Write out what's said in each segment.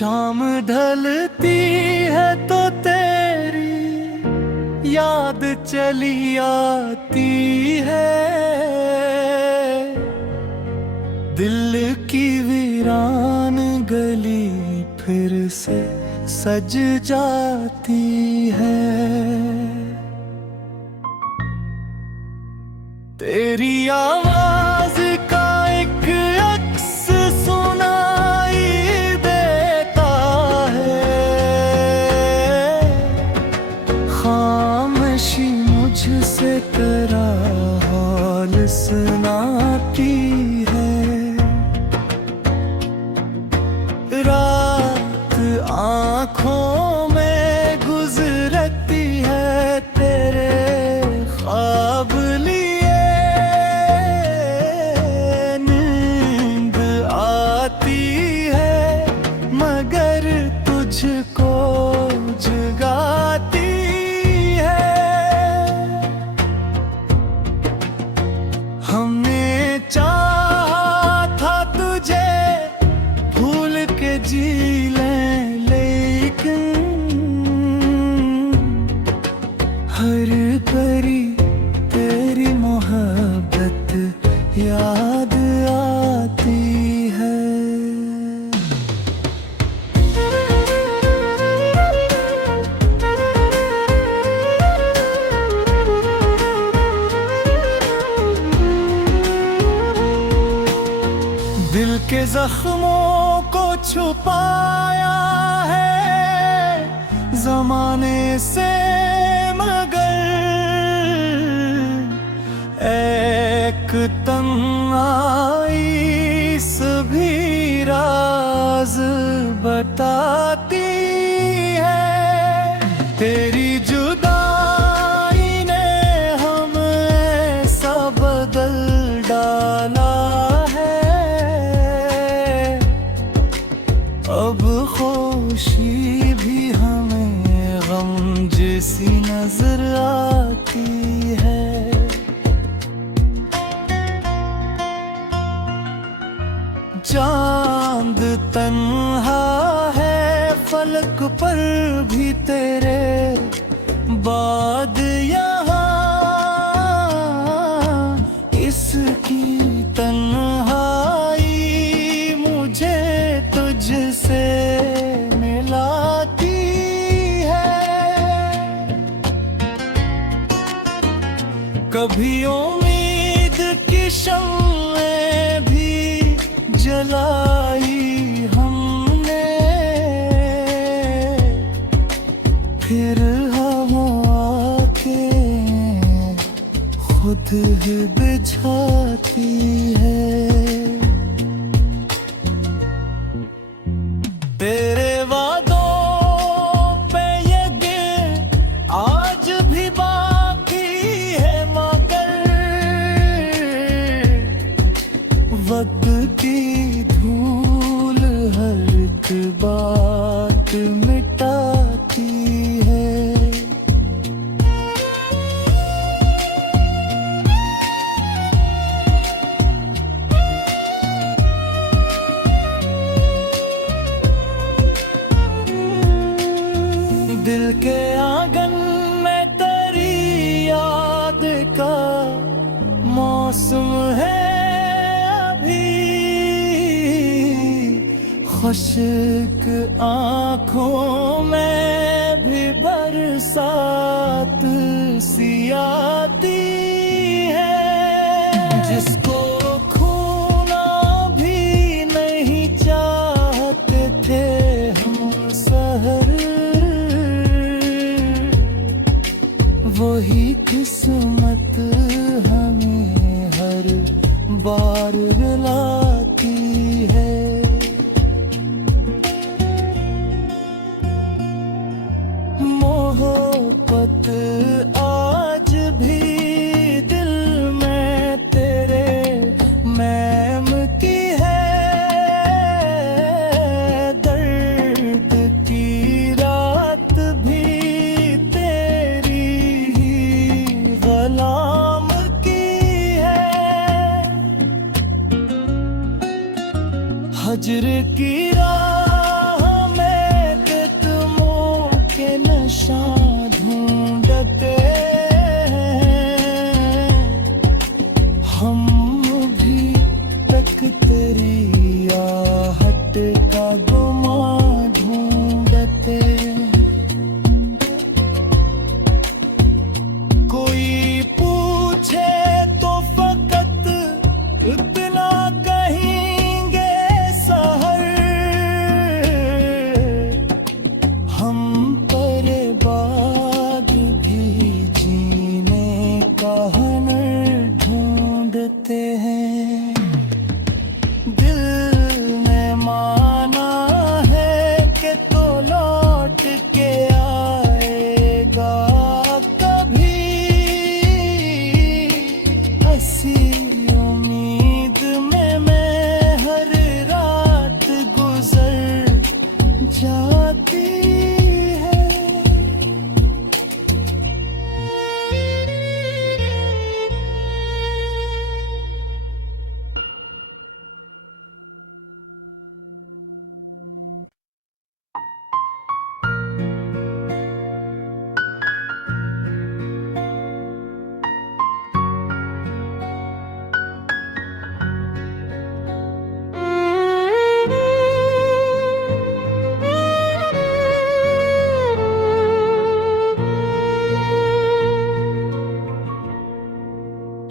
शाम ढलती है तो तेरी याद चली आती है। दिल की वीरान गली फिर से सज जाती है। तेरी आवाज का एक अक्स सुनाई देता है। खामोशी मुझसे तेरा हाल सुनाती है। रात आँखों में गुजरती है तेरे ख्वाब लिए। नींद आती है मगर तुझको जगाती है। हमने चाहा था तुझे भूल के जी लें, लेकिन हर परी तेरी मोहब्बत याद आती है। दिल के जख्मों को छुपाया है जमाने से, मगर एक तन्हाई सभी राज बताती है। तेरी जुदाई ने हमें ऐसा बदल डाला है। अब खुशी भी हमें गम जैसी नजर आती है। चांद तन्हा है फलक पर भी तेरे बाद यहाँ। इसकी तन्हाई मुझे तुझसे मिलाती है। कभी उम्मीद की शम्में भी जलाई हमने, फिर हम आके खुद ही बिछाती है। तेरे वादों पे ये गिर आज भी बाकी है, मगर वक्त की धूल हर एक बात मिटाती है। दिल के आंगन में तेरी याद का मौसम है अभी। खुश्क आँखों में भी बरसात सी आती है। जिसको खोना भी नहीं चाहते थे हम सहर, वही किस्मत हमें हर बार रुलाती है। मोहब्बत आज भी दिल में तेरे मैम की है। दर्द की रात भी तेरी ही गुलाम की है। हज्र की राह इसी उम्मीद में मैं हर रात गुजर जाती है।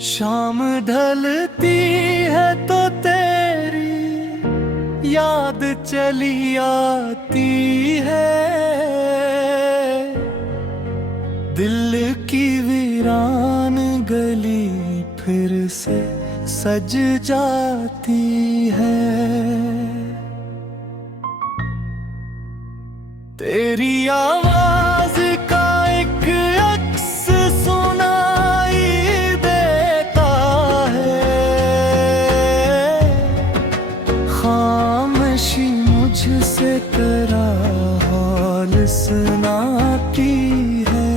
शाम ढलती है तो तेरी याद चली आती है। दिल की वीरान गली फिर से सज जाती है। तेरी आवाज का एक अक्स सुनाई देता है। खामोशी मुझसे तेरा हाल सुनाती है।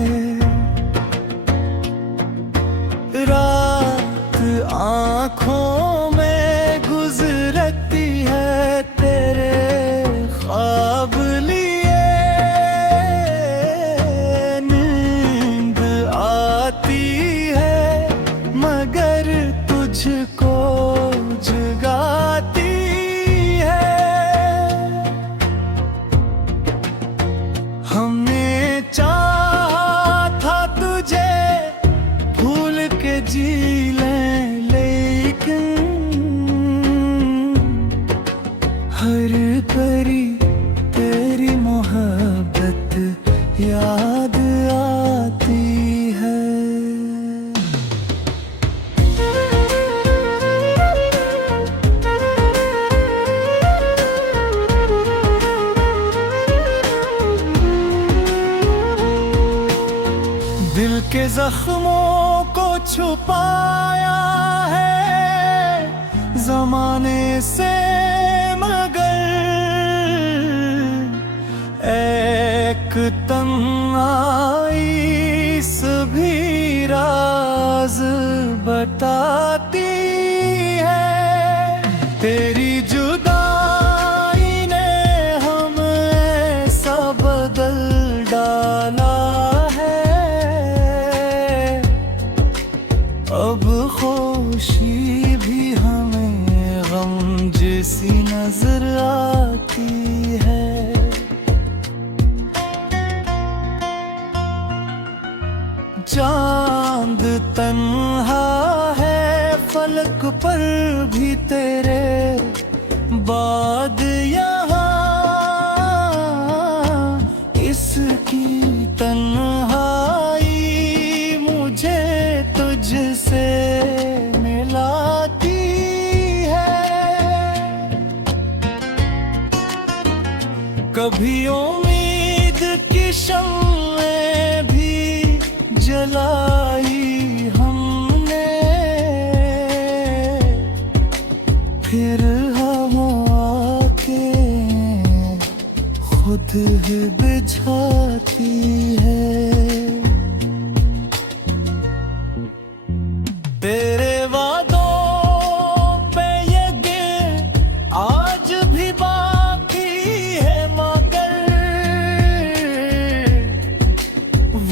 रात आँखों में गुजरती है तेरे ख्वाब लिए। नींद आती है मगर तुझको जगाती है। हमने चाहा था तुझे भूल के जी लें, लेकिन हर परी तेरी मोहब्बत याद आती है। दिल के जख्मों को छुपाया है जमाने से, मगर एक तन्हाई सभी राज बताती है। तेरी जुदाई ने हम ऐसा बदल डाला है। अब खुशी भी हमें गम जैसी नजर आती है। चांद तन्हा है फलक पर भी तेरे बाद यहाँ। इसकी तन्हाई मुझे तुझसे मिलाती है। कभी उम्मीद की शम्में भी जलाई हमने, फिर हम आके खुद ही बिछाती है। तेरे वादों पे ये गिर आज भी बाकी है, मगर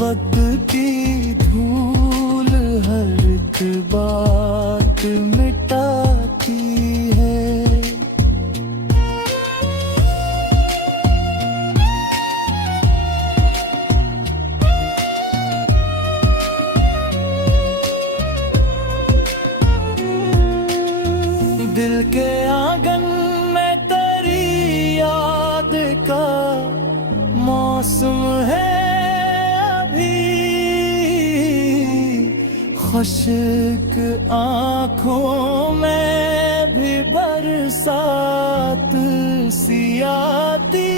वक्त की धूल हर एक बात मिटाती है। दिल के आंगन में तेरी याद का मौसम है अभी। खुश्क आँखों में भी बरसात सी आती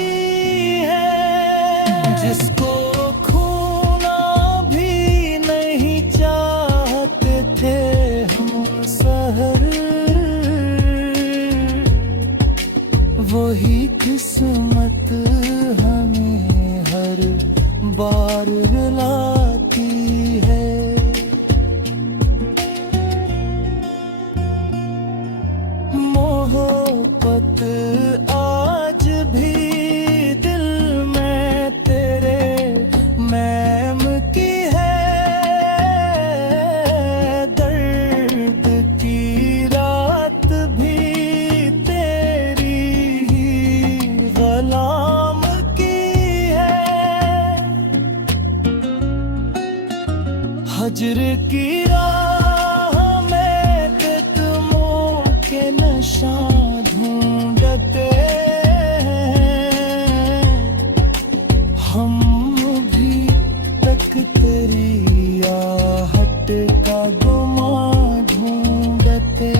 है। जिसको खोना भी नहीं चाहते थे हम, किस्मत हमें हर बार रुलाती है। मोहब्बत आज भी दिल में तेरे मैम की है। दर्द की रात भी तेरी ही गलाम की है। हजर की राह में कदमों के निशान ढूंढते हैं। हम भी तक तेरी आहट का गुमा ढूंढते।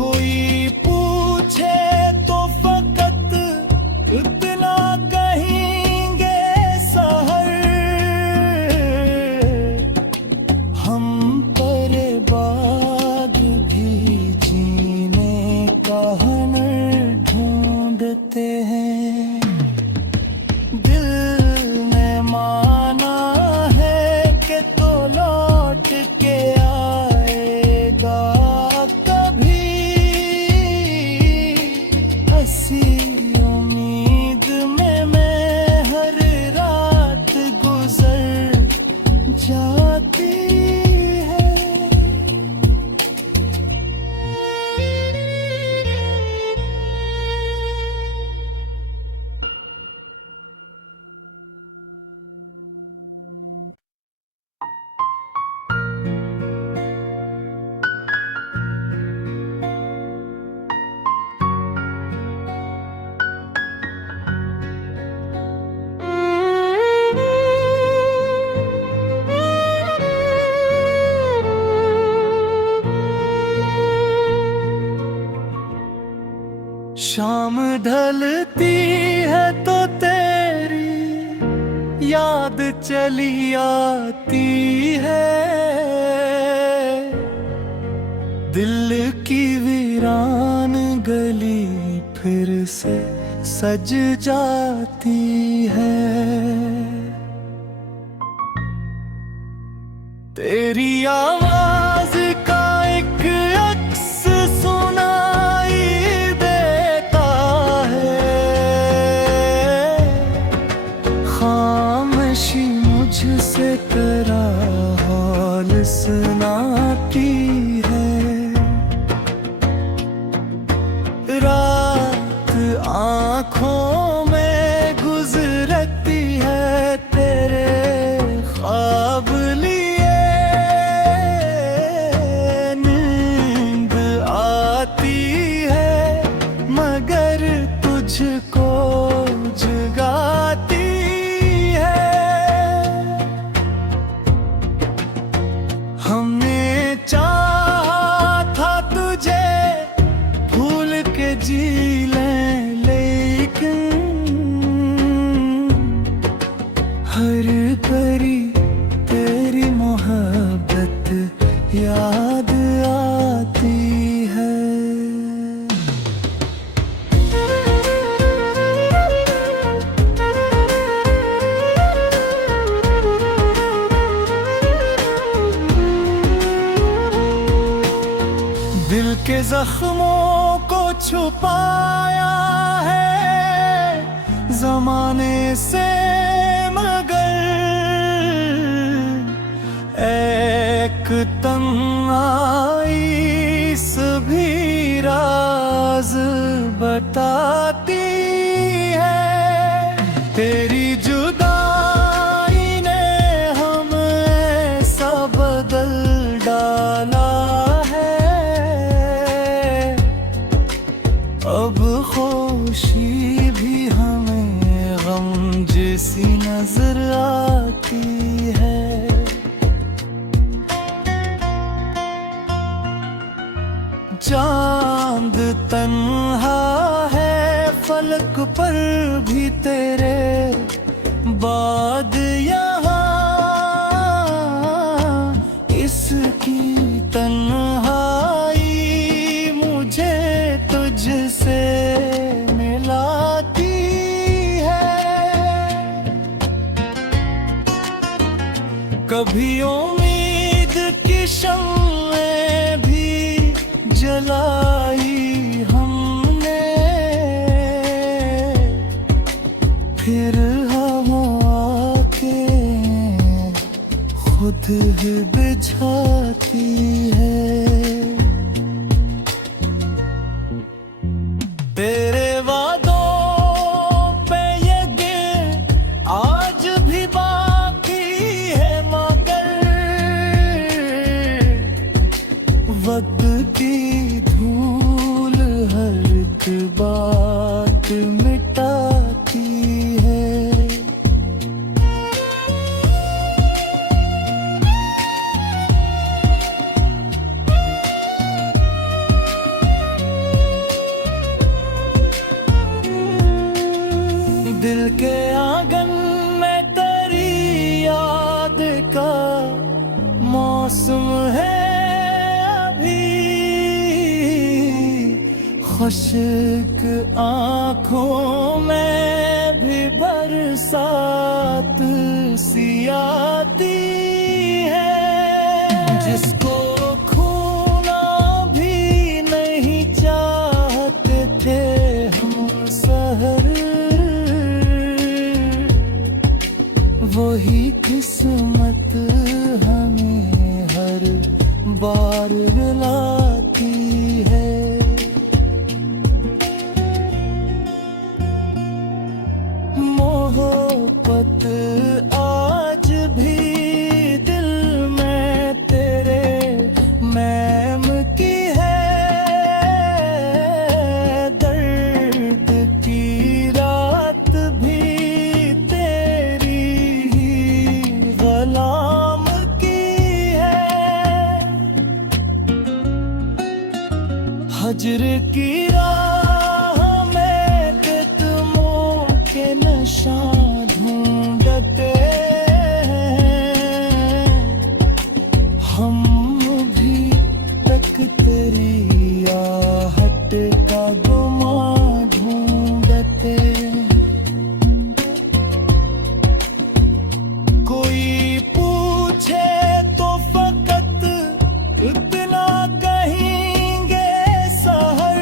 कोई पूछे तो फकत इतना कहेंगे सहर। हम पर बाद भी जीने का हुनर ढूंढते हैं। दिल ने माना है कि तो लौट के आएगा कभी। हंसी उम्मीद में मैं हर रात गुजर जाती है। शाम ढलती है तो तेरी याद चली आती है। दिल की वीरान गली फिर से सज जाती है। तेरी आवाज का एक अक्स सुनाई देता है। खामोशी मुझसे तेरा हाल सुनाती है। रात आँखों में गुजरती है तेरे ख्वाब लिए। नींद आती है मगर तुझको जगाती है। हमने चाहा था तुझे भूल के जी लें, लेकिन हर परी तेरी मोहब्बत याद आती है। दिल के जख्मों को छुपाया है जमाने से, मगर एक तन्हाई सभी राज बताती है। तेरी जुदाई ने हम ऐसा बदल डाला है। अब खुशी भी हमें गम जैसी नजर आती है। चांद तन्हा है फलक पर भी तेरे बाद यहाँ। इसकी तन्हाई मुझे कभी उम्मीद की शम्में भी जलाई हमने, फिर हवा आके खुद ही बिछाती है। तेरे वादों पे ये गिर आज भी बाकी है, मगर वक्त की धूल हर एक बात मिटाती है। दिल के आंगन में तेरी याद का मौसम है अभी, खुश्क आंखों में भी बरसात सी आती है। जिसको खूना भी नहीं चाहते थे हम सहर, वही किस्मत हमें हर बार रुलाती है। मोहब्बत आज भी दिल में तेरे मैम की है, दर्द की रात भी तेरी ही गुलाम की है। हजर की राह में कदमों के निशान ढूंढते हैं, हम भी तक तेरी आहट का गुमा ढूंढते हैं। कोई पूछे तो फकत इतना कहेंगे सहर,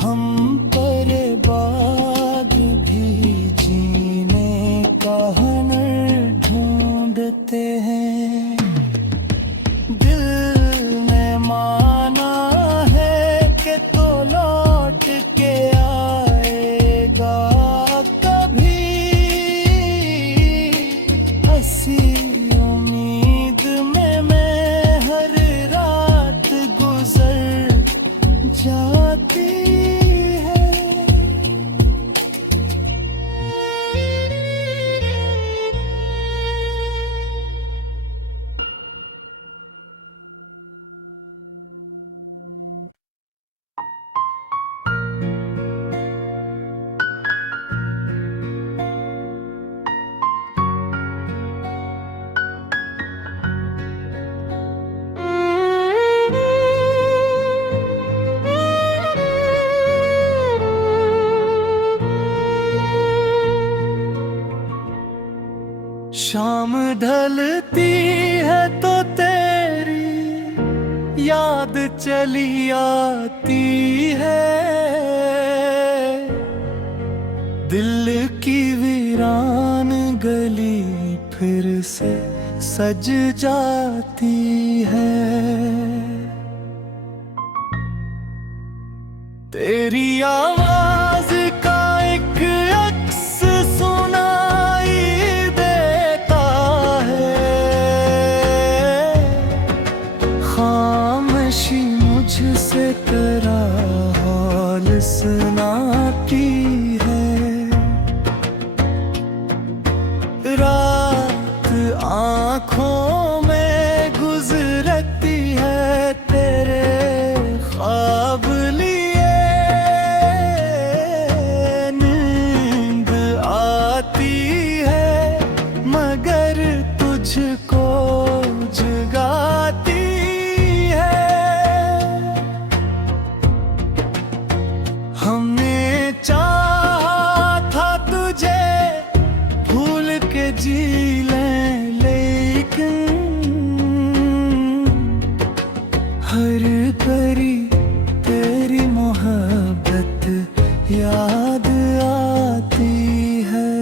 हम पर बाद भी जीने का हुनर ढूंढते हैं। दिल ने माना है कि तो लौट के आएगा कभी, ऐसी उम्मीद में मैं हर रात गुजर जाती है। शाम ढलती है तो तेरी याद चली आती है, दिल की वीरान गली फिर से सज जाती है। तेरी आवाज का एक अक्स सुनाई देता है, खामोशी मुझसे तेरा हाल सुनाती है। रात आँखों में गुजरती है तेरे ख्वाब लिए, नींद आती है मगर तुझको जगाती है। हमने चाहा था तुझे भूल के जी लें, लेकिन हर घड़ी तेरी मोहब्बत याद आती है।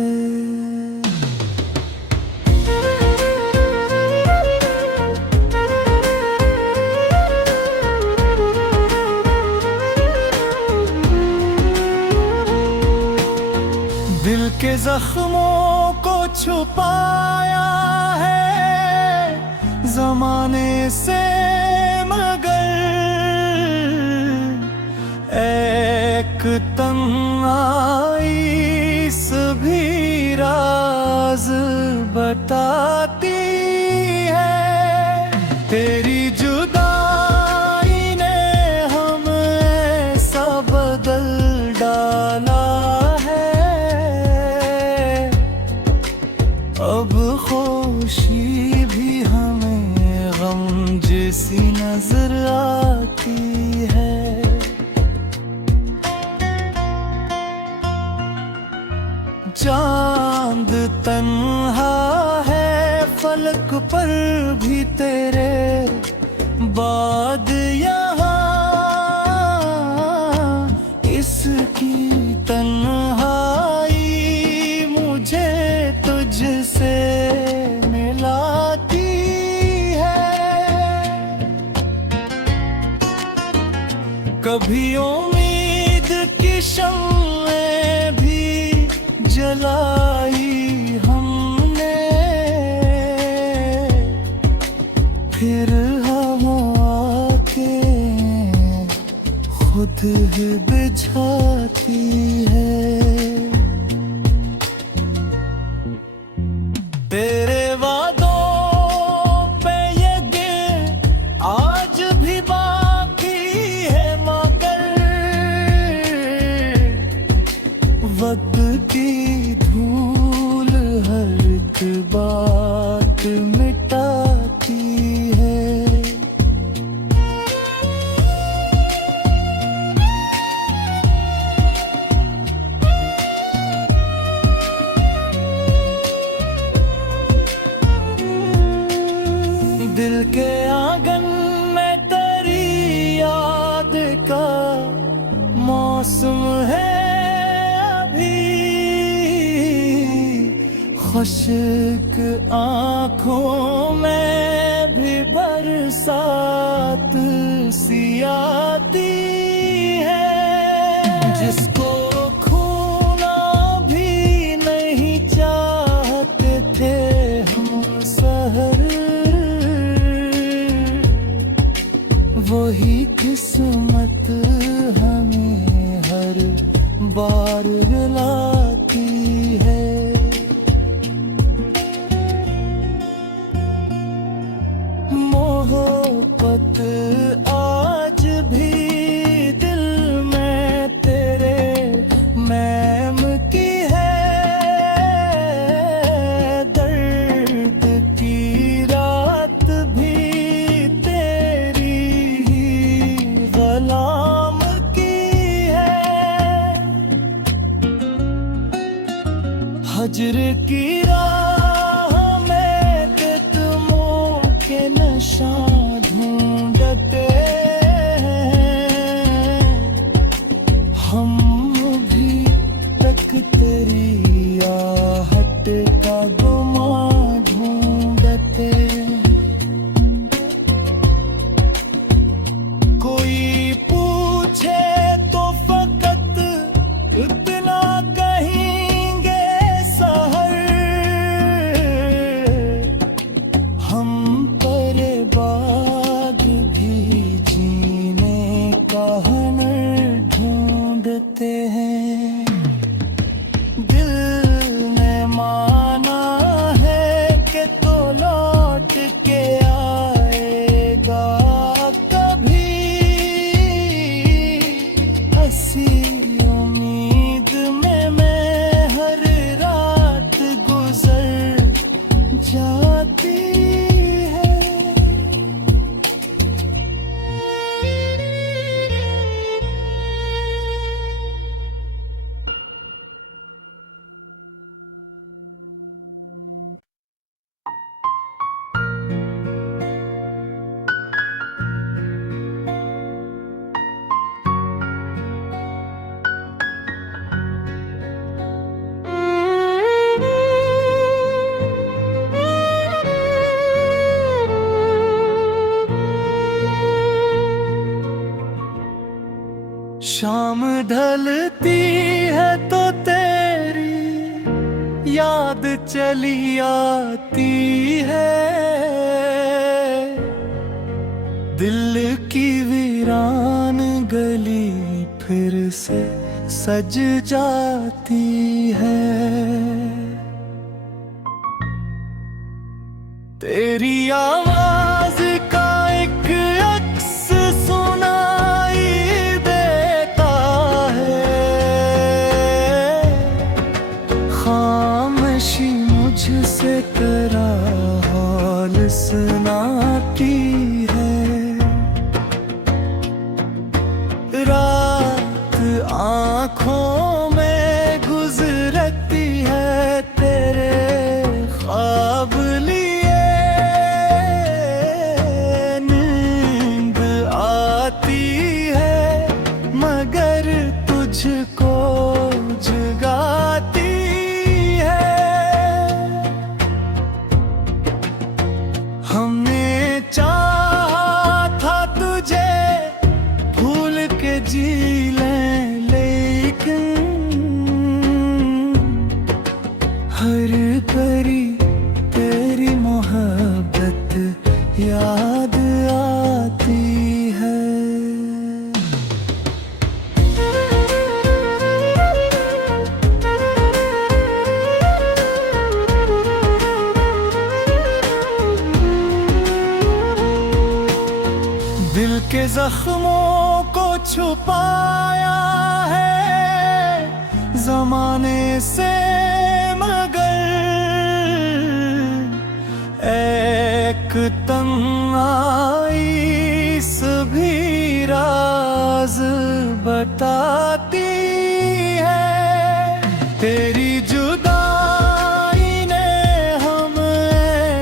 दिल के जख्मों को छुपाया है जमाने से, मगर एक तन्हाई सभी राज बताती है। तेरी जुदाई ने हमें ऐसा बदल डाला है, अब खुशी भी हमें गम जैसी नजर आती है। चांद तन्हा है फलक पर भी तेरे बाद यहाँ, इसकी तन्हाई मुझे तुझसे मिलाती है। कभी उम्मीद की शम्में भी जलाई हमने, फिर हवा के खुद ही बिछाती है। तेरे वादों पे ये गिर आज भी बाकी है, मगर वक्त की धूल हर एक बात मिटाती है। दिल के आंगन में तेरी याद का मौसम है अभी, खुश्क आँखों में भी बरसात सी आती है। जिसको खूना भी नहीं चाहते थे हम सहर, वही किस्मत हमें हर बार रुलाती है। मोहब्बत आज भी दिल में तेरे मैम की है, दर्द की रात भी तेरी ही गुलाम की है। हजर की राह में कदमों के निशान ढूंढते हैं, हम भी तक तेरी आहट का गुमा ढूंढते। कोई पूछे तो फकत इतना कहेंगे सहर, शाम ढलती है तो तेरी याद चली आती है, दिल की वीरान गली फिर से सज जाती है। तेरी आवाज का एक अक्स सुनाई देता है, खामोशी मुझसे तेरा हाल सुनाती है। रात आँखों में गुजरती है तेरे ख्वाब लिए, नींद आती है मगर तुझको जगाती है। हमने चाहा था तुझे भूल के जी लें, लेकिन हर परी तेरी मोहब्बत याद आती है। दिल के जख्मों को छुपाया है जमाने से, मगर एक तन्हाई सभी राज बताती है। तेरी जुदाई ने हमें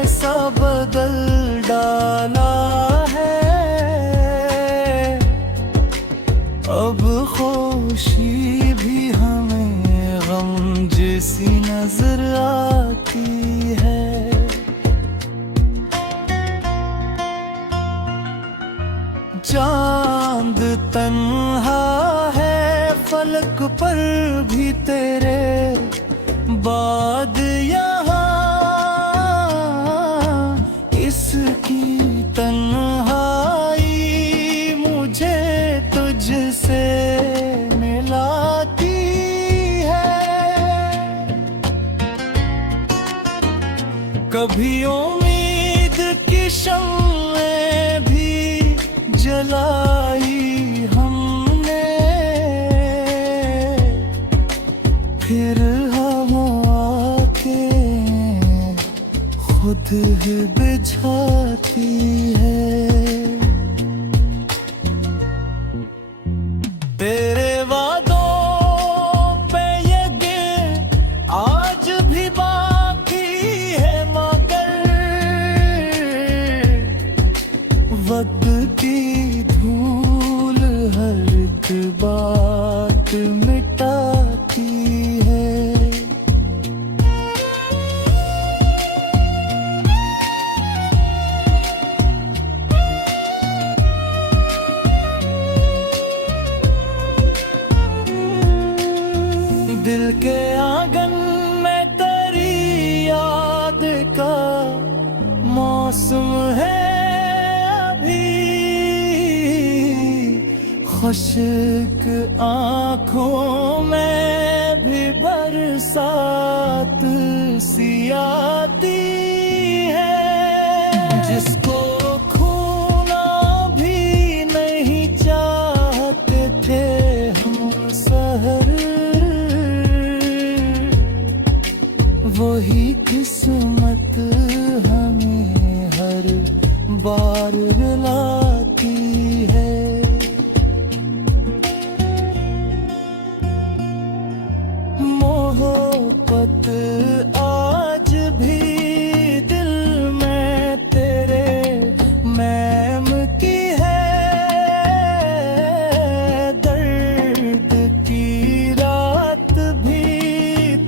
ऐसा बदल डाला है, अब खुशी भी हमें गम जैसी नजर आती है। चांद तन्हा है फलक पर भी तेरे बाद यहाँ, इसकी तन्हाई मुझे तुझसे मिलाती है। कभी उम्मीद की शम्में भी जलाई हमने, फिर हम आके खुद ही बिछाती है। तेरे वादों पे ये गिर आज भी बाकी है, मगर वक्त की धूल हर एक बात मिटाती है। दिल के आंगन में तेरी याद का मौसम है अभी, खुश्क आँखों में भी बरसात सी आती है। जिसको खूना भी नहीं चाहते थे हम सहर, वही किस्मत हमें हर बार रुलाती है। मोहब्बत आज भी दिल में तेरे मैम की है, दर्द की रात भी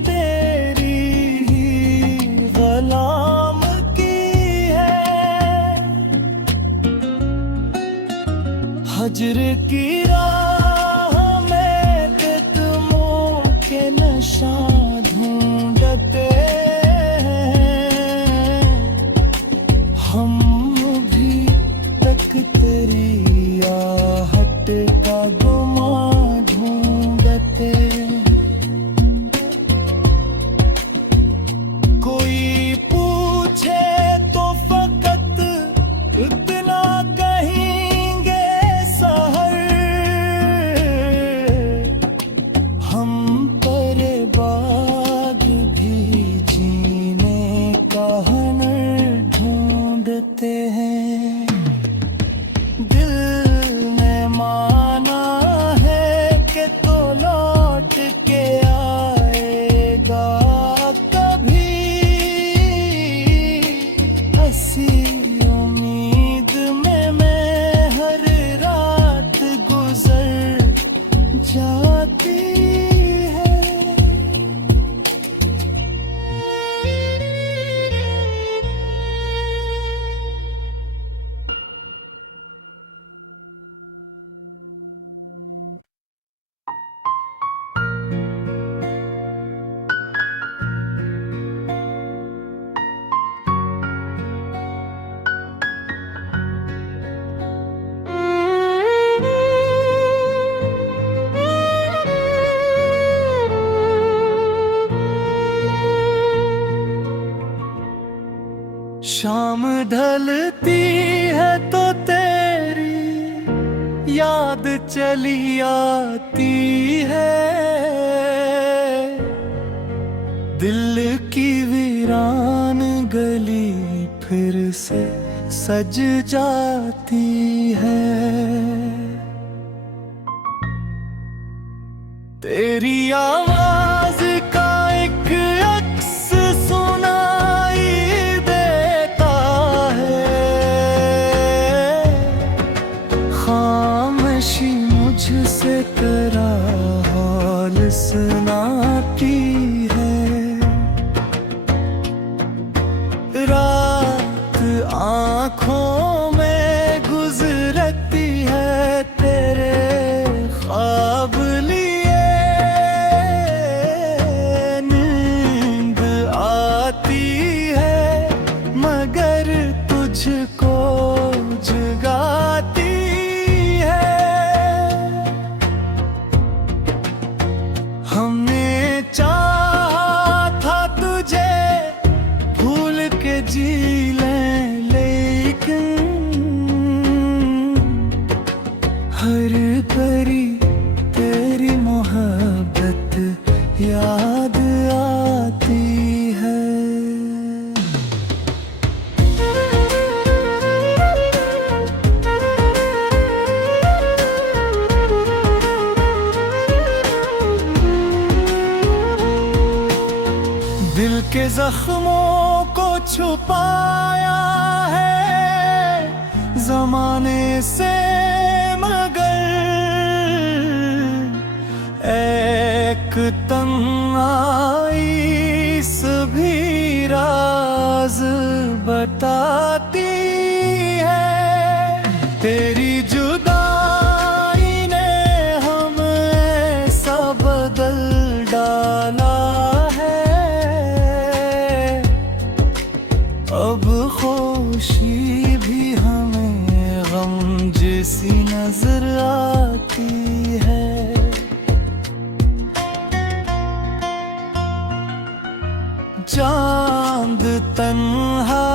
तेरी ही गुलाम की है। हजर की राह इसी उम्मीद में मैं हर रात गुजर जाती है। शाम ढलती है तो तेरी याद चली आती है। दिल की वीरान गली फिर से सज जाती है। तेरी आवाज का एक अक्स सुनाई देता है। खामोशी मुझसे तेरा हाल सुनाती है। रात आँखों में गुजरती है तेरे ख्वाब लिए। नींद आती है मगर तुझको जगाती है। हमने चाहा था तुझे भूल के जी लें, लेकिन हर परी तेरी मोहब्बत याद आती है। दिल के जख्मों को छुपाया है जमाने से, मगर एक तन्हाई सभी राज बताती है। तेरी जुदाई ने हमें सब बदल डाला है। अब खुशी भी हमें गम जैसी नजर आती है। चांद तन्हा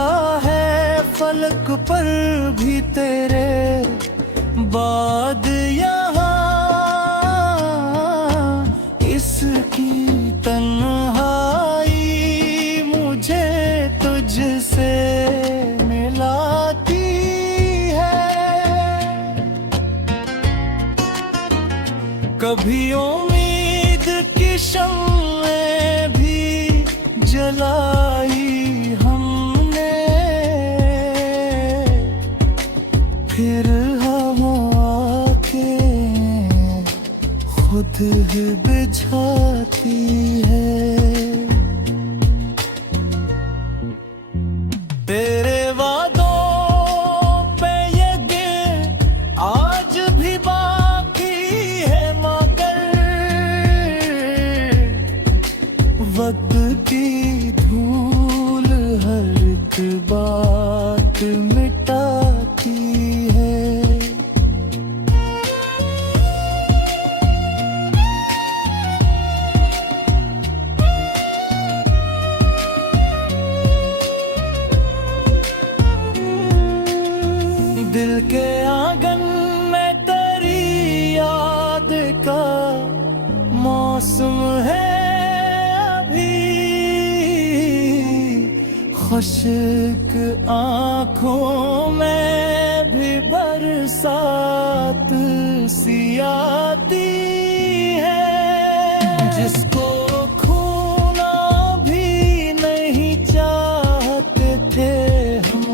है फलक पर भी तेरे बाद यहाँ। इसकी तन्हाई मुझे तुझसे मिलाती है। कभी उम्मीद की शम्में भी जलाई हमने, फिर हम आके खुद ही बिछाती है। तेरे वादों पे यकीन आज भी बाकी है, मगर वक्त की धूल हर एक बात मिटाती है। दिल के आंगन में तेरी याद का मौसम है अभी। खुश्क आँखों में भी बरसात सी आती है। जिसको खोना भी नहीं चाहते थे हम,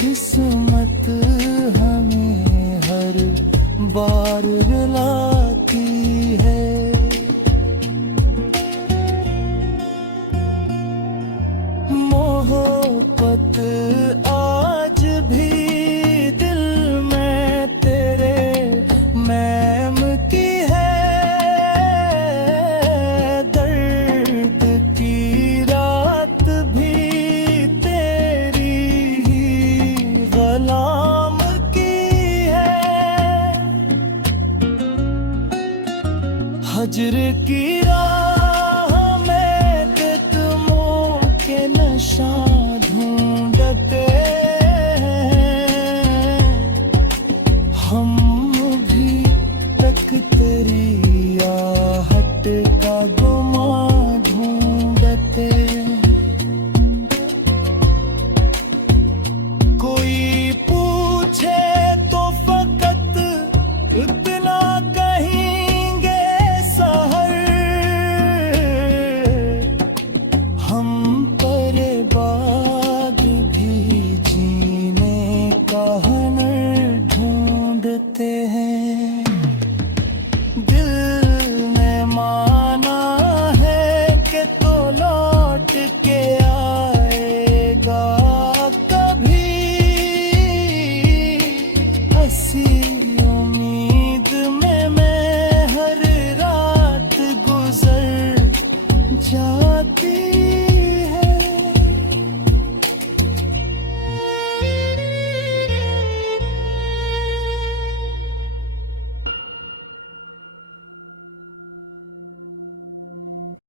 किस्मत हमें हर बार रुलाती है। मोहब्बत आज भी दिल में तेरे मैम की है। दर्द की रात भी तेरी ही गुलाम की है। हजर की रात